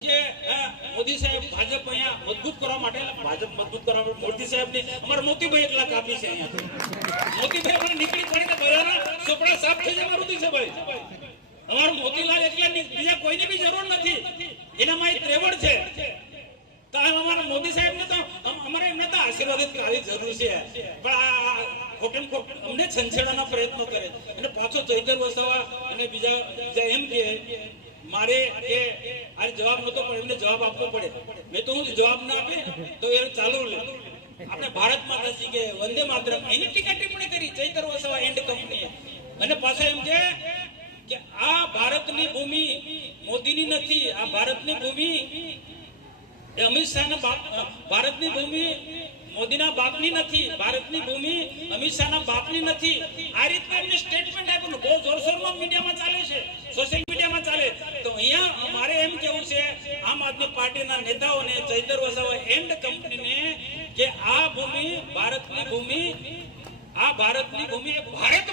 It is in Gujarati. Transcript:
સાહેબ કરવા કરવા જરૂર નથી. એનામાં એક ત્રેવડ છે. તો મોદી સાહેબને તો અમારે એમને તો આશીર્વાદિત કરવાની જરૂર છે. પણ આ આ ખોટે ખોટ અમને છંછેડાના પ્રયત્નો કરે અને પાછો ચૈતર વસાવા અને બીજા બીજા એમ કે મારે એ આ જવાબ નતો પણ એમને જવાબ આપવો પડે. મેં તો હું જવાબ ના આપે તો એ ચાલુ આપણે ભારત માતાજી કે વંદે માતરમ. એની ટીકા ટિપ્પણી કરી. ચૈતર વસાવા એન્ડ કંપનીએ. અને પાછા એમ કે કે આ ભારતની ભૂમિ મોદીની નથી. આ ભારતની ભૂમિ એ અમિત શાહના બાપ ભારતની ભૂમિ મોદીના બાપની નથી. ભારતની ભૂમિ અમિત શાહના બાપની નથી. આ રીતના એમને સ્ટેટમેન્ટ આપ્યું. બહુ જોરશોરમાં મીડિયામાં ચાલે છે. સોશિયલ મીડિયામાં ચાલે તો અહીંયા મારે એમ કેવું છે આમ આદમી પાર્ટીના નેતાઓને ચૈતર વસાવા એન્ડ કંપનીને કે આ ભૂમિ, ભારતની ભૂમિ, આ ભારતની ભૂમિ એ ભારત